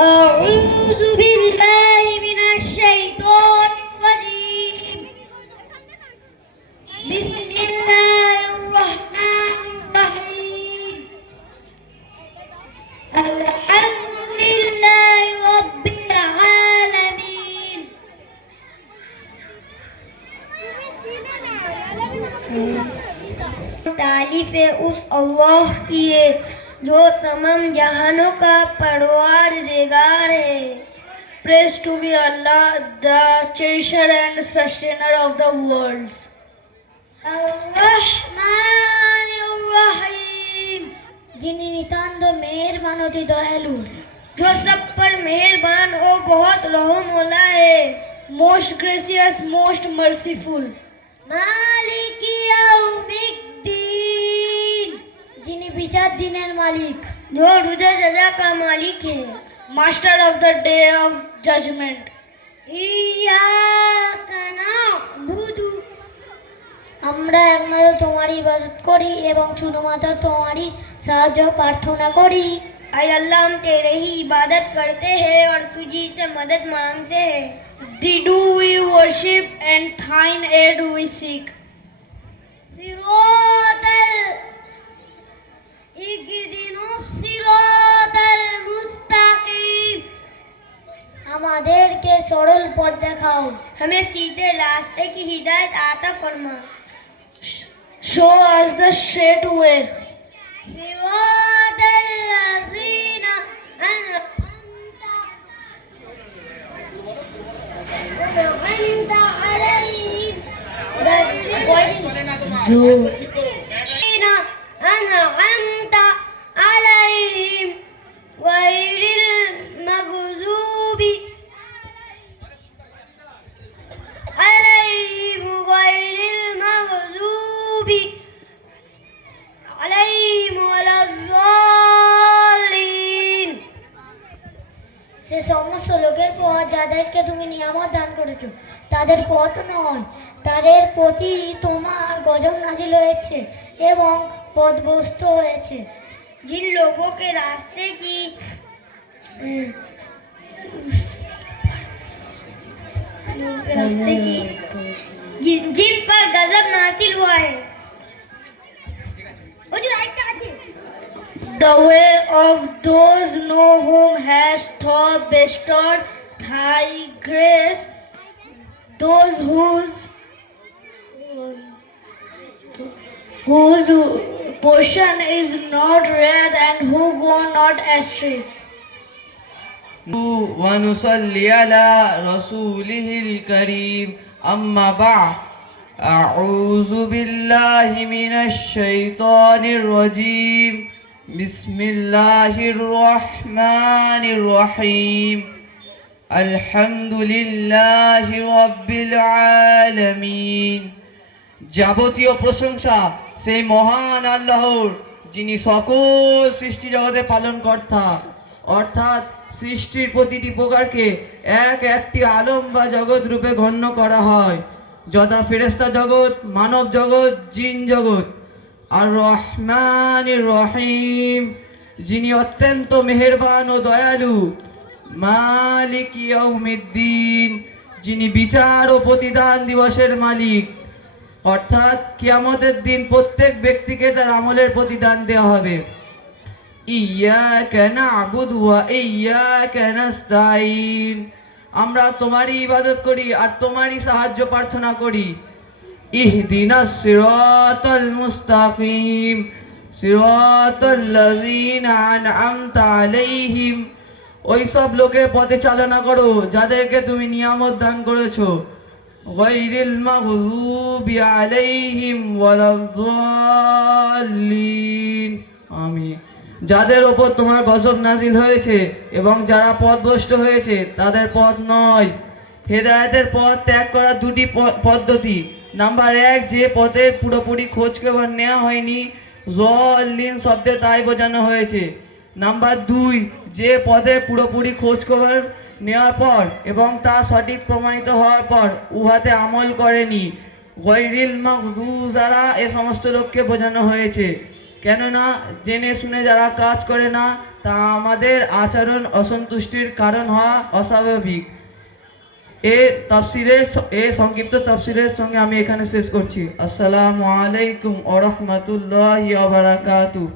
أعوذ بالله من الشيطان الرجيم. بسم الله الرحمن الرحيم. الحمد لله رب العالمين. तारीफ है उस अल्लाह की है जो तमाम जहानों का परवरदिगार है. Praise to be Allah, the cherisher and sustainer of the worlds. Ar-Rahman Ar-Rahim, जिन्हें नितांत मेहरबान होती दयालु, जो सब पर मेहरबान और बहुत रहमवाला है. Most gracious, most merciful. मालिक यौमिद्दीन, जिन्हें विचार दिनेर मालिक, जो रुजा जजा का मालिक है. Master of the day of judgment. ইয়্যাকা না'বুদু, আমরা একমাত্র তোমারই ইবাদত করি এবং শুধুমাত্র তোমারই সাহায্য প্রার্থনা করি. आय अल्लाह, हम तेरे ही इबादत करते हैं और तुझी से मदद मांगते हैं. Thee do we worship and thine aid we seek. सिरातल इहदिनास सिरातल मुस्तकीम, আমাদেরকে সরল পথ দেখাও, हमें सीधे रास्ते की हिदायत आता फरमा. Show us the straight way. सिरातल लज़ीना أنعمت عليهم أنعمت عليهم غير المغضوب عليهم ولا الضالين. সে সমস্ত লোকের পথ যাদেরকে তুমি নিয়ামত দান করেছো তাদের পথ নয়, তাদের প্রতি তোমার গজব নাজিল হয়েছে এবং পথভ্রষ্ট হয়েছে. जिन लोगों के रास्ते की जिन पर गजब नासिल हुआ है. The way of those know whom has thou bestowed thy grace, those whose portion is not red and who go not astray. ونصلي على رسوله الكريم أما بعد أعوذ بالله من الشيطان الرجيم بسم الله الرحمن الرحيم الحمد لله رب العالمين. যাবতীয় প্রশংসা সেই মহান আল্লাহর, যিনি সকল সৃষ্টি জগতে পালন কর্তা, অর্থাৎ সৃষ্টির প্রতিটি প্রকারকে এক একটি আলম বা জগৎ রূপে গণ্য করা হয়, যথা ফেরেশতা জগৎ, মানব জগৎ, জিন জগৎ. আর রহমান রহিম, যিনি অত্যন্ত মেহেরবান ও দয়ালু. মালিক ইয়াউমিদ্দিন, যিনি বিচার ও প্রতিদান দিবসের মালিক, অর্থাৎ কিয়ামতের দিন প্রত্যেক ব্যক্তিকে তার আমলের প্রতিদান দেওয়া হবে. ইয়্যাকা না'বুদু ওয়া ইয়্যাকা নাস্তাঈন, আমরা তোমারই ইবাদত করি আর তোমারই সাহায্য প্রার্থনা করি. ইহদিনাস সিরাতাল মুস্তাকিম সিরাতাল লাযীনা আন'আমতা আলাইহিম, ওই সব লোকের পথে চালনা করো যাদেরকে তুমি নিয়ামত দান করেছো. গায়রিল মাগযুবি আলাইহিম ওয়ালাদ-দাল্লিন, আমিন. যাদের ওপর তোমার গজব নাজিল হয়েছে এবং যারা পথভ্রষ্ট হয়েছে তাদের পথ নয়. হেদায়েতের পথ ত্যাগ করার দুটি পদ্ধতি. নাম্বার 1, যে পথের পুরোপুরি খোঁজ খবর নেওয়া হয়নি, যাল্লিন শব্দে তাই বোঝানো হয়েছে. নাম্বার 2, যে পথে পুরোপুরি খোঁজ খবর নেওয়ার পর এবং তা সঠিক প্রমাণিত হওয়ার পর উহাতে আমল করেনি, গায়রিল মাগযুব, যারা এ সমস্ত লোককে বোঝানো হয়েছে. কেননা জেনে শুনে যারা কাজ করে না তা আমাদের আচরণ অসন্তুষ্টির কারণ হওয়া অস্বাভাবিক। এ সংক্ষিপ্ত তাফসিরের সঙ্গে আমি এখানে শেষ করছি। আসসালামু আলাইকুম ওয়া রাহমাতুল্লাহি ওয়া বারাকাতুহু।